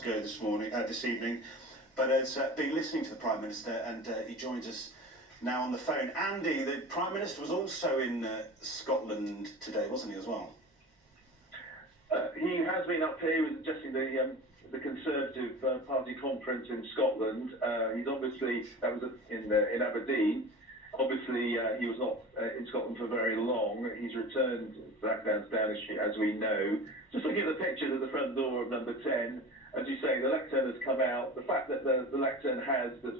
Glasgow this evening, but has been listening to the Prime Minister, and he joins us now on the phone. Andy, the Prime Minister was also in Scotland today, wasn't he, as well? He has been up here. He was addressing the Conservative Party conference in Scotland. He's obviously, that was in Aberdeen. Obviously, he was not in Scotland for very long. He's returned back down to Downing Street, as we know. Just looking at the pictures at the front door of number 10, as you say, the lectern has come out. The fact that the lectern has the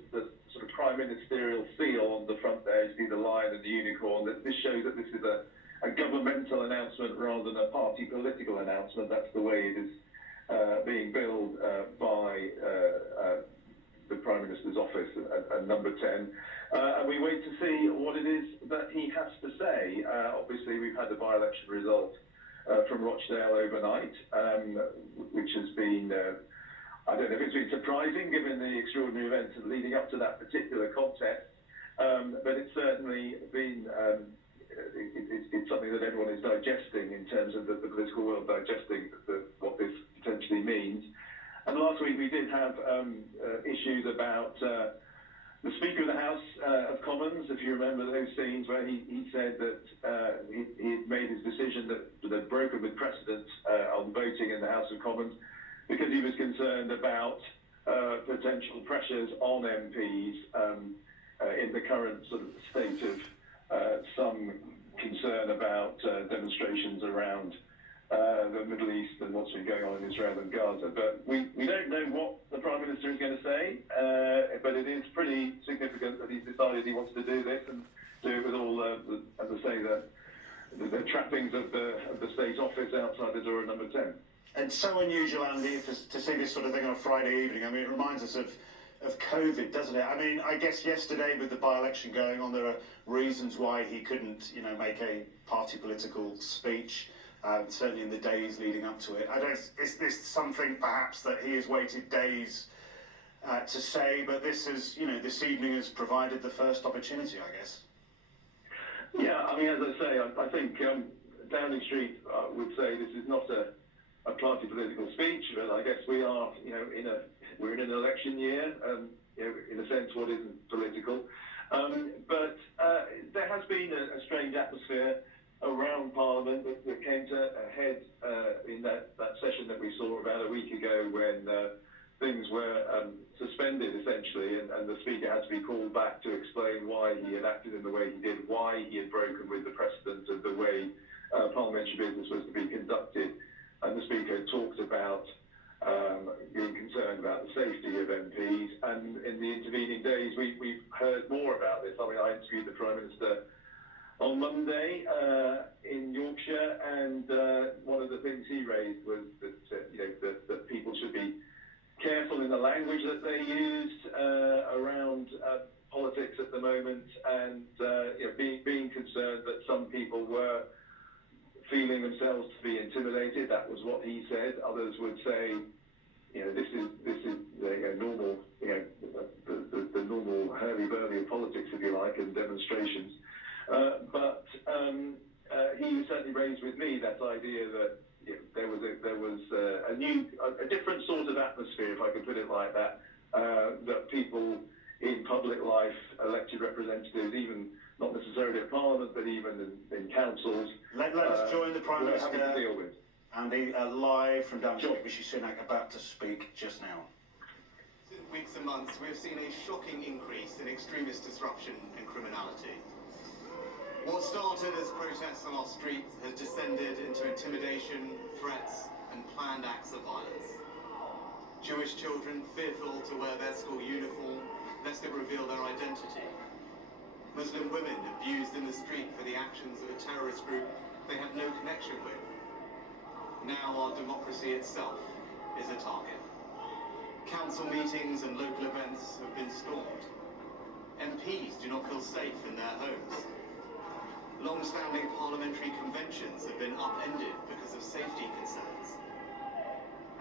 sort of prime ministerial seal on the front there, you see the lion and the unicorn, this shows that this is a governmental announcement rather than a party political announcement. That's the way it is being billed by the Prime Minister's office at number 10. And we wait to see what it is that he has to say. Obviously, we've had the by-election result from Rochdale overnight, which has been, I don't know if it's been surprising given the extraordinary events leading up to that particular contest, but it's certainly been, it's something that everyone is digesting in terms of the political world digesting what this potentially means. And last week we did have issues about the Speaker of the House of Commons, if you remember those scenes where he said that he had made his decision that had broken with precedent on voting in the House of Commons because he was concerned about potential pressures on MPs in the current sort of state of some concern about demonstrations around the Middle East and what's been going on in Israel and Gaza. But we don't know what the Prime Minister is going to say, but it is pretty significant that he's decided he wants to do this and do it with all, as I say, the trappings of the state office outside the door of number 10. It's so unusual, Andy, to see this sort of thing on a Friday evening. I mean, it reminds us of COVID, doesn't it? I mean, I guess yesterday with the by-election going on, there are reasons why he couldn't, make a party political speech. Certainly in the days leading up to it. Is this something perhaps that he has waited days to say, but this is, this evening has provided the first opportunity, I guess? Yeah, I mean, as I say, I think Downing Street would say this is not a party political speech, but I guess we are, we're in an election year, in a sense what isn't political. But there has been a strange atmosphere around Parliament that came to a head in that session that we saw about a week ago when things were suspended essentially, and the Speaker had to be called back to explain why he had acted in the way he did, why he had broken with the precedent of the way parliamentary business was to be conducted. And the Speaker talked about being concerned about the safety of MPs, and in the intervening days we've heard more about this. I mean, I interviewed the Prime Minister on Monday in Yorkshire, and one of the things he raised was that people should be careful in the language that they used around politics at the moment, and being concerned that some people were feeling themselves to be intimidated. That was what he said. Others would say, this is the normal, the normal hurly-burly of politics, if you like, and demonstrations. But he certainly raised with me that idea that there was a different sort of atmosphere, if I could put it like that, that people in public life, elected representatives, even not necessarily at Parliament, but even in councils, let's join the Prime Minister having to deal with. Andy, live from Downing Street, Rishi Sunak about to speak just now. In weeks and months, we have seen a shocking increase in extremist disruption and criminality. What started as protests on our streets has descended into intimidation, threats, and planned acts of violence. Jewish children fearful to wear their school uniform lest it reveal their identity. Muslim women abused in the street for the actions of a terrorist group they have no connection with. Now our democracy itself is a target. Council meetings and local events have been stormed. MPs do not feel safe in their homes. Long-standing parliamentary conventions have been upended because of safety concerns.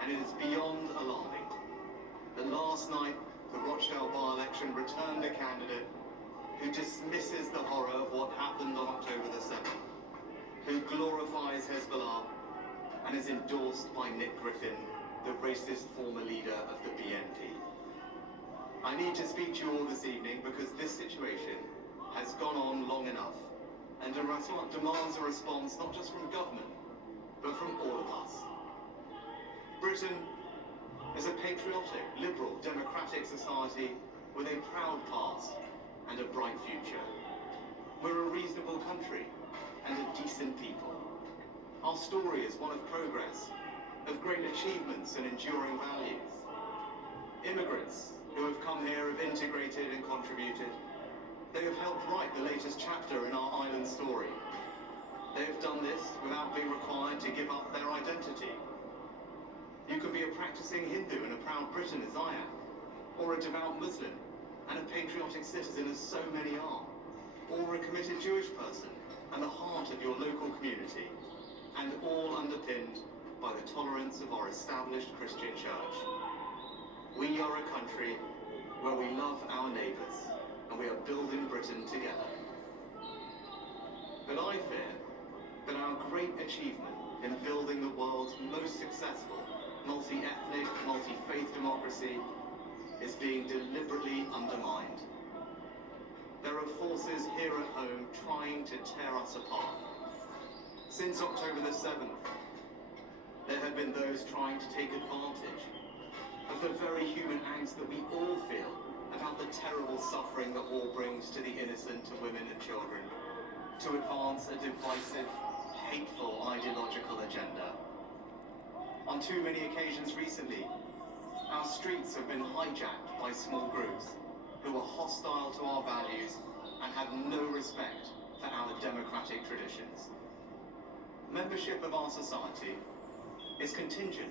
And it is beyond alarming that last night the Rochdale by-election returned a candidate who dismisses the horror of what happened on October the 7th, who glorifies Hezbollah and is endorsed by Nick Griffin the racist former leader of the BNP. I need to speak to you all this evening because this situation has gone on long enough and demands a response not just from government, but from all of us. Britain is a patriotic, liberal, democratic society with a proud past and a bright future. We're a reasonable country and a decent people. Our story is one of progress, of great achievements and enduring values. Immigrants who have come here have integrated and contributed. They have helped write the latest chapter in our island story. They have done this without being required to give up their identity. You can be a practicing Hindu and a proud Briton as I am, or a devout Muslim and a patriotic citizen as so many are, or a committed Jewish person and the heart of your local community, and all underpinned by the tolerance of our established Christian church. We are a country where we love our neighbours and we are building Britain together. But I fear that our great achievement in building the world's most successful multi-ethnic, multi-faith democracy is being deliberately undermined. There are forces here at home trying to tear us apart. Since October the 7th, there have been those trying to take advantage of the very human angst that we all feel about the terrible suffering that war brings to the innocent, to women and children, to advance a divisive, hateful ideological agenda. On too many occasions recently, our streets have been hijacked by small groups who are hostile to our values and have no respect for our democratic traditions. Membership of our society is contingent